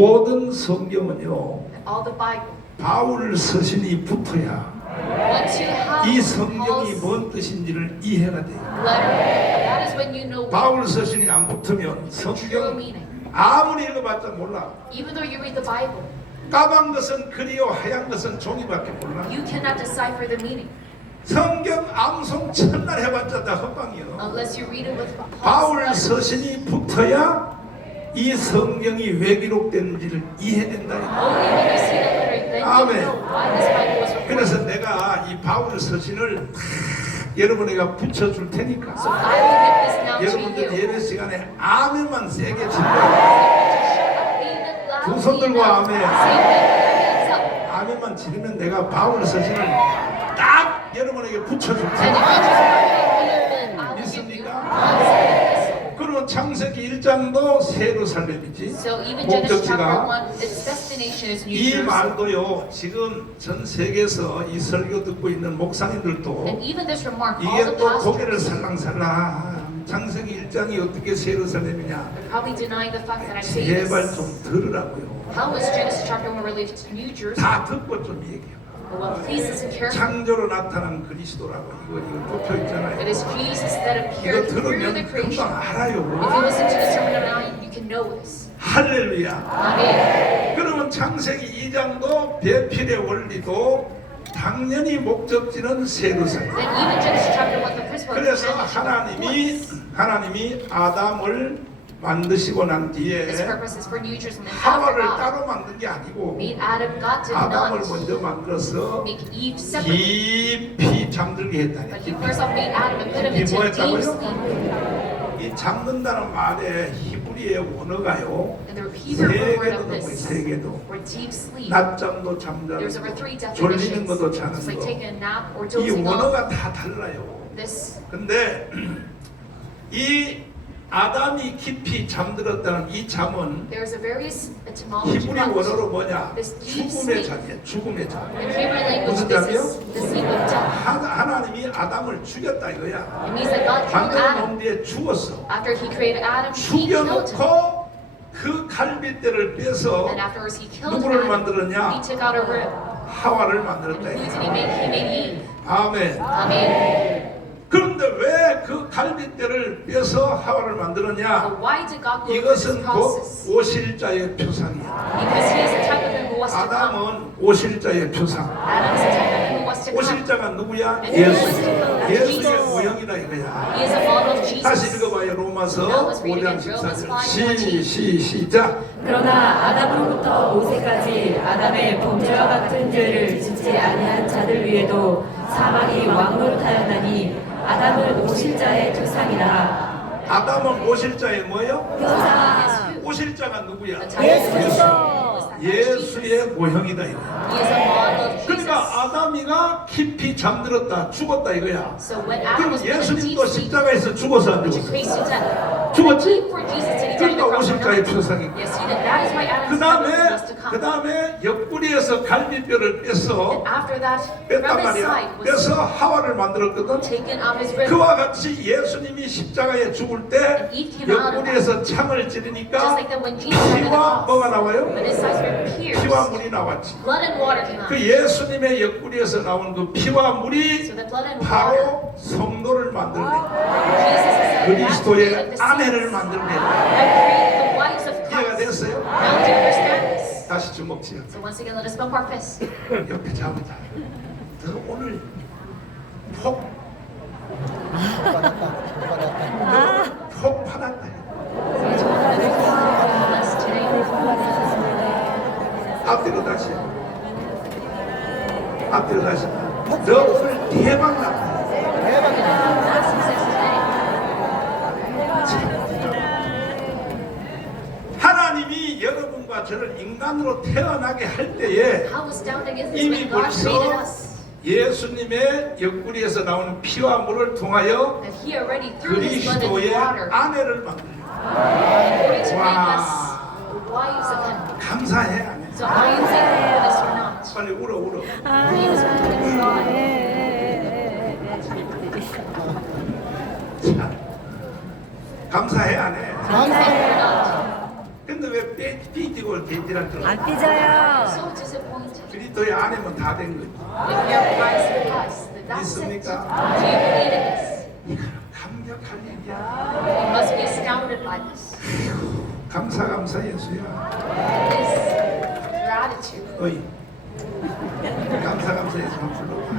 모든 성경은요. 바울 서신이 붙어야 이 성경이 뭔 뜻인지를 이해가 돼요. 바울 서신이 안 붙으면 성경. 아무리 읽어봤자 몰라. Even though you read the Bible, 까만 것은 글이요 하얀 것은 종이밖에 몰라. 성경 암송 첫날 해봤자 다 헛방이요. 바울. 서신이 붙어야 이 성경이 왜 기록됐는지를 이해된다. Recorded. 그래서 내가 이 바울 서신을 다 여러분에게 붙여줄 테니까 여러분들. 예배 시간에 아멘만 세게 질러 두손 들고 enough. 아멘. 아멘만 지르면 내가 바울 서신을 딱 여러분에게 붙여줄 테니까 믿습니까? one sentence. 그러면 창세기 1장도 세루살렘이지 So even Genesis chapter 목적지가 1, its destination is New 이. 말도요 지금 전 세계에서 이 설교 듣고 있는 목사님들도 remark, 이게 또 고개를 살랑살랑 창세기 1장이 어떻게 I say 제발. 좀 들으라고요 How is Genesis chapter 1 related to New Jerusalem? 다 듣고 좀 얘기해봐 창조로 나타난 그리스도라고 이거 이거 It 있잖아요 is Jesus that 이거 appeared through the 들으면 creation. 금방 If you 알아요 listen to the sermon now, you can know this. 할렐루야. 그러면 창세기 2장도 배필의 원리도 당연히 목적지는 세루살렘 Then even Genesis chapter 1, the principle of 그래서 하나님이. 하나님이 아담을 만드시고 난 뒤에 하와를 따로 만든 게 아니고 아담을 먼저 만들어서. 깊이 잠들게 했다. But he first off made Adam and put him into 뭐 했다고요? 이 잠든다는 말에 히브리의 원어가요. 세 개도 this, 세 개도. 낮잠도 잠자는 거, 졸리는. 것도 자는 It's like 거. taking a nap or 이 dozing off. 원어가 다 달라요. 근데 이 아담이 깊이 잠들었다는 이 잠은. 히브리 원어로 뭐냐? 죽음의. 잠이야. 죽음의 잠. 무슨 잠이요? 하- 하나님이 아담을 죽였다 이거야. 만들어. 놓은 뒤에 죽었어. 죽여놓고 그 갈빗대를 빼서 누구를. 만들었냐? 하와를 만들었다. Eve. 아멘. 그런데 왜 그 갈빗대를 빼서 하와를 만들었냐? 이것은? 곧 오실 자의 표상이야. Was to come. 아담은 오실 자의 표상. Who was to come. 오실 자가 누구야? 예수. 예수의. 모형이다 이거야. 다시. 읽어봐요. 로마서 Now let's read 5장 again. Romans 14절. 5, 시, 시, 시작. 그러나 아담으로부터 모세까지 아담의 범죄와 같은 죄를 짓지 아니한 자들 위에도 사망이 왕노릇하였나니 아담은 오실자의 조상이라 아담은 오실자의 뭐요? 표상 오실자가 누구야? 예수. 예수의 모형이다 이거야. 그러니까 아담이가 깊이 잠들었다 죽었다 이거야. 그럼 예수님도 십자가에서 죽어서 안 죽었어? 죽었지? 그러니까 the cross or 오실자의 not? 표상이고. Yes, he did. That is why Adam's 그 다음에 그. 다음에 옆구리에서 갈비뼈를 빼서 뺐단 말이야. 빼서 하와를 만들었거든. 그와 같이 예수님이 십자가에 죽을 때 옆구리에서 창을 찌르니까 피와 뭐가 나와요? Pierced, 피와 물이 나왔지. blood and water came out. 그 예수님의 옆구리에서 나온 그 피와 So 물이 the blood and water, 바로 성도를 만들네. Jesus is that 그리스도의 아내를 created the wives of 이해가 Christ. 됐어요? Now do you understand this? 다시 주먹지요. So once again, let us bump our fists. 옆에 잡으자. 너 오늘 폭, 폭 받았다. Blessed today. 앞뒤로 다시. 다시. 너 오늘 대박 today. 하나님이 여러분과 저를 인간으로 태어나게 할 때에 이미 벌써? 예수님의 옆구리에서 나오는 피와 물을 통하여 그리스도의 아내를 of Him. 감사해 안 해? 빨리 울어 울어. Please, cry. 참. 감사해 안 해? Not? 근데 왜 삐, 삐 뛰고 삐고 돼지란 줄안 삐져요. So disappointed. 그리스도의 안에면 다 된 거지. If you're Christ in us, then that's it. Do you 믿습니까? 감격할 일이야. You must be astounded by this. 감사 감사 예수야. This gratitude. 어이. 감사 감사 예수 한 불러.